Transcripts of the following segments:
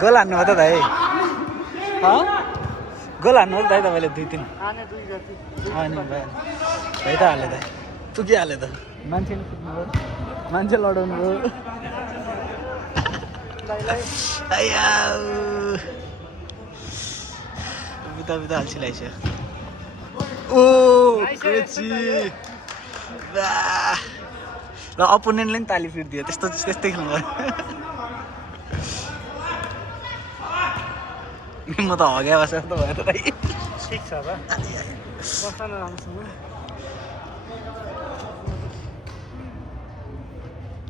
goal हान्नु हो त दाइ गोल हान्नु हो त दाइ तपाईँले 2-3 अनि भाइ त हाले दाइ तँ के हाले त मान्छेले कुद्नु हो मान्छे लडाउनु हो बिता बिता हाल्छ लाइछ ओ क्रेची ल अपोनेन्टले नि ताली फिर्दियो त्यस्तै खेल्नु भयो म त हग्या बसेर त भयो त भाइ ठिक छ त बस्न राम्रोसँग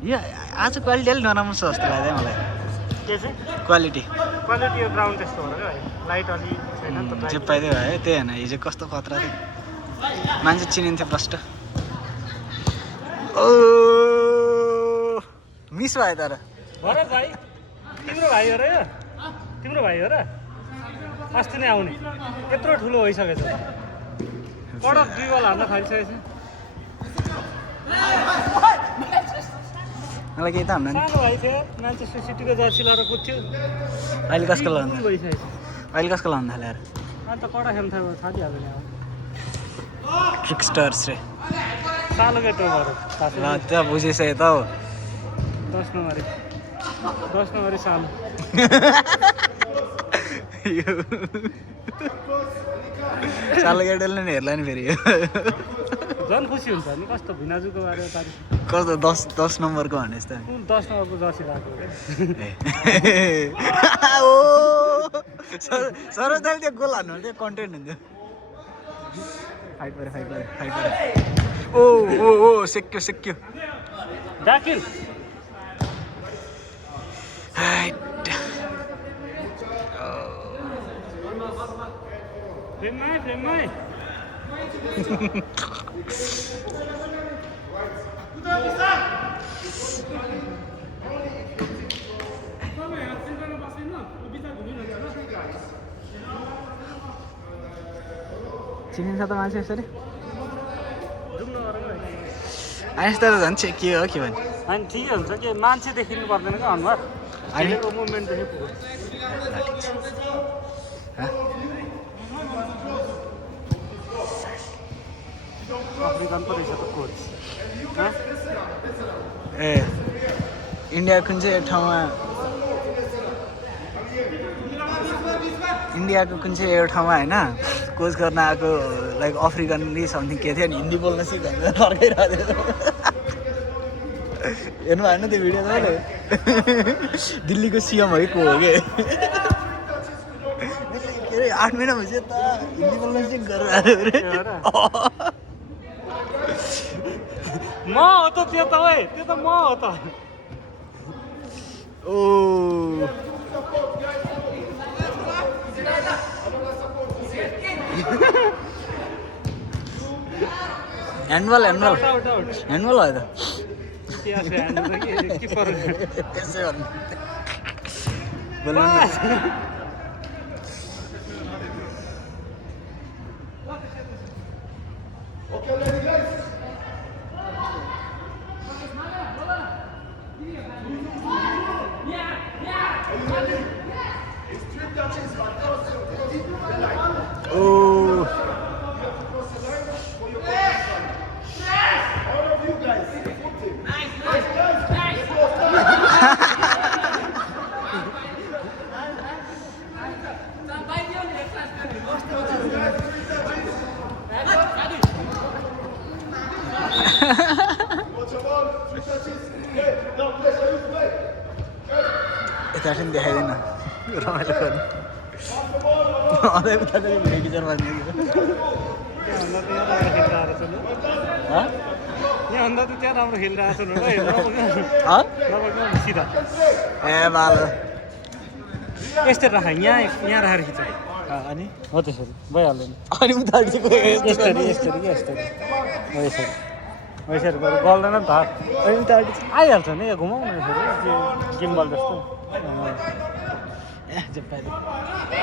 यो आज क्वालिटी अलिक नराम्रो छ जस्तो लाग्यो मलाई के चाहिँ क्वालिटी यो ग्राउन्ड त्यस्तो हो र है लाइट अलि छैन नि त जे पाइदियो है त्यही होइन हिजो कस्तो खतरा थियो मान्छे चिनिन्थ्यो प्रष्ट ओ मिस भयो तर भरत भाइ तिम्रो भाइ हो र यो तिम्रो भाइ हो र अस्ति नै आउने यत्रो ठुलो भइसकेछ कडक 2 बल हाल्न थालिसकेछ मलाई केही त हान्न नि सानो भाइ थियो म्यान्चेस्टर सिटीको जर्सी लगाएर कुद्थ्यो अहिले कसको लाउनु भइसकेछ अहिले कसको लाउनु थाल्यो यार अन्त कडा खेल्न थाल्यो थालिहाल्यो नि अब ट्रिक्स्टर्स रे सानो केटो भएर ल त्यो बुझिसक्यो त हौ 10 नम्बरी सानो सालो केटोले नि हेर्ला नि फेरि झन् खुसी हुन्छ नि कस्तो भिनाजुको बारे तारिफ कस्तो 10 नम्बरको भने जस्तो कुन 10 नम्बरको जर्सी लगाएको ओ सरोज दाइले त्यो गोल हान्नु त्यो कन्टेन्ट हुन्थ्यो फाइट पऱ्यो ओ सेक्यो दाकिल फ्रेममै चिनिन्छ त मान्छे यसरी आइस त झन् के हो के भने अनि ठिकै हुन्छ के मान्छे देखिनु पर्दैन क्या अनुहार अहिलेको मुभमेन्टदेखि पुग्यो अफ्रिकन पो रहेछ त कोच ए इन्डिया कुन चाहिँ एउटा ठाउँमा होइन कोच गर्न आएको लाइक अफ्रिकनली समथिङ के थियो नि हिन्दी बोल्न सिकाएर फर्काइरहेको थियो हेर्नु भएन त्यो भिडियो तपाईँले दिल्लीको सिएम है को हो कि के अरे 8 महिना भइसक्यो त हिन्दी बोल्न सिक गरेर म हो त त्यो त म हो त ओ ह्यान्डबल हो त त्यसै भन्नु यता पनि देखाइदिएन रमाइलो गर्नु अझै उता चाहिँ भिडियो टिचर भन्ने यहाँभन्दा त त्यहाँ राम्रो खेलिरहेको छ सिधा ए बालो यस्तै राख यहाँ राखेर खिच अनि हो त्यसरी भइहाल्यो नि अनि उता यसरी बरु गल्दैन नि त आइहाल्छ नि घुमाउनु यसरी गिम्बल जस्तो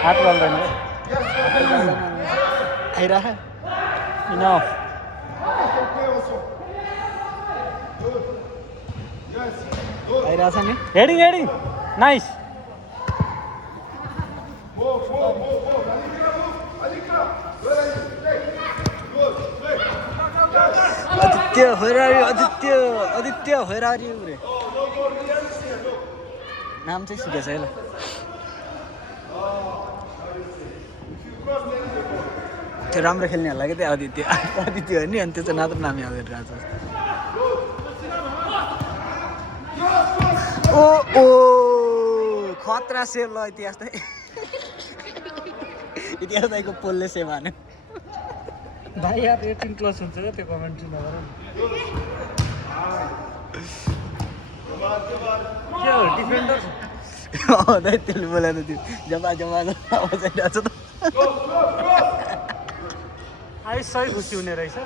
हात गल्दैन आइराख इनफ आइरहेछ नि हेडिङ हेडिङ नाइस आदित्य होइरारी आदित्य होइरारी रे नाम चाहिँ सिकेछ है ल त्यो राम्रो खेल्नेहरूलाई क्या त्यो आदित्य आदित्य हो नि अनि त्यो चाहिँ नात्र नाम याद गरिरहेको छ ओ ओ खतरा सेभ ल इतिहास त इतिहास दाइको पोलले सेभ हान्यो भाइ यार 18 प्लस हुन्छ क्या त्यो कमेन्ट चाहिँ नगर के हो डिफेन्डर दाइ त्यसले बोलाएर त्यो जम्मा जम्मा आवाज आइरहेको छ त आयुष सही खुसी हुने रहेछ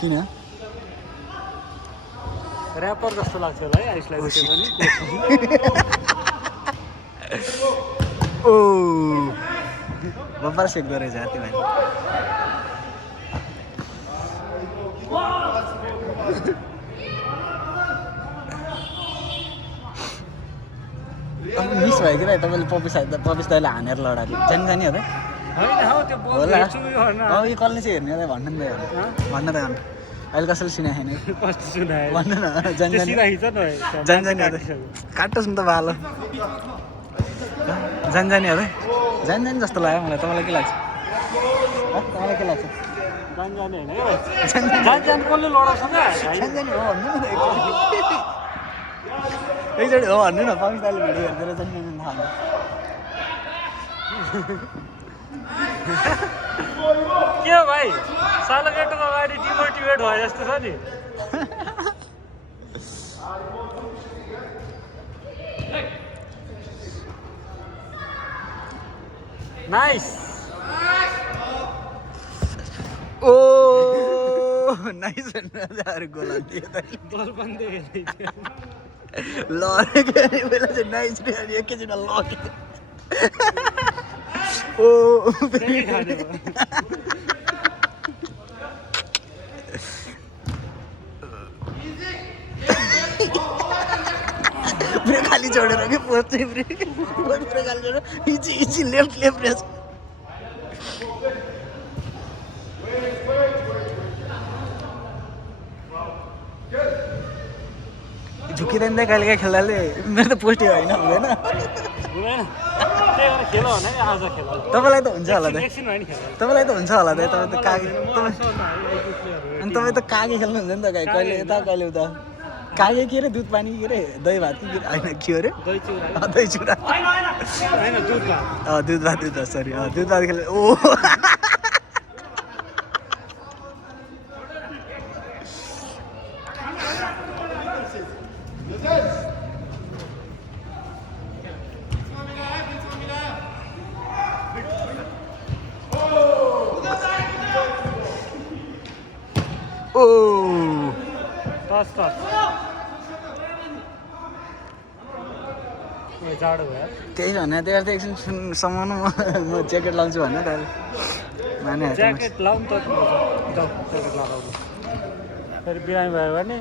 किन ऱ्यापर जस्तो लाग्छ होला है आयुषलाई पनि ओ बब्बर सेक्दो रहेछ त्यो भाइ मिस भयो कि त तपाईँले पपिस दाइलाई हानेर लडाएको जानी हो त होला अब यो कसले चाहिँ हेर्ने त भन्नु नि त भन्न त अहिले कसैले सुनेको छैन भन्नु न जानी काट्टोस् नि त बालो जानी हो त जानी जस्तो लाग्यो मलाई तपाईँलाई के लाग्छ तपाईँलाई के लाग्छ जानी होइन जानी कसले लडाउँछ जानी हो भन्नु न एकचोटि हो भन्नु न पपिस दाइले भिडियो हेरेर जानी थाहा के हो भाइ सालो केटोको अगाडि डिमोटिभेट भयो जस्तो छ नि नाइस ओ नाइस गोल बल बन्दै लडेको बेला चाहिँ नाइस रे अनि एकैछिन लग्यो ओ पुरै खाली छोडेर कि पोस्ट चाहिँ पुरै खाली छोडेर इची लेफ्ट रेस झुकिँदैन कहिले काहीँ खेल्दाले मेरो त पोस्टै होइन हुँदैन तपाईँलाई त हुन्छ होला तपाईँलाई त हुन्छ होला तपाईँ त कागे अनि तपाईँ त कागे खेल्नुहुन्छ नि त कहिले यता कहिले उता कागे के अरे दुध पानी के अरे दही भात कि होइन के अरे दही चुरा दुध भात सरी दुध भात खेल्नु ओ जाडो भयो त्यही भने त्यही त एकछिन सुनसम्म म ज्याकेट लाउँछु भने त माने ज्याकेट लाउँ त ज्याकेट लगाउनु फेरि बिरामी भयो भने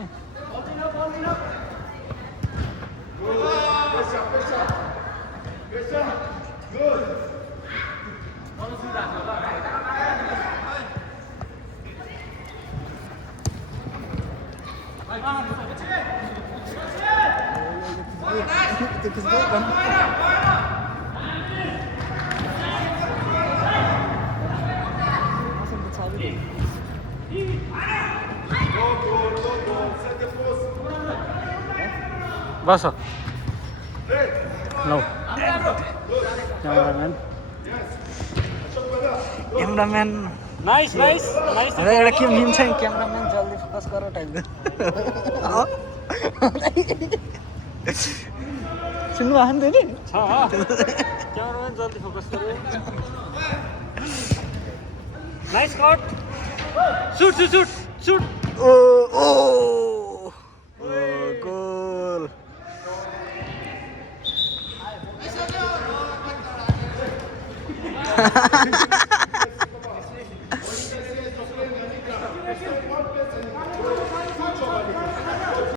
बस लौ क्यामराम्यान नाइस नाइस नाइस एउटा के मिम छ क्यामराम्यान जल्दी फोकस गर टाइपको सुन्नु भएको नि त नि क्यामराम्यान जल्दी फोकस गरे nice cut shoot shoot shoot shoot ओ ओ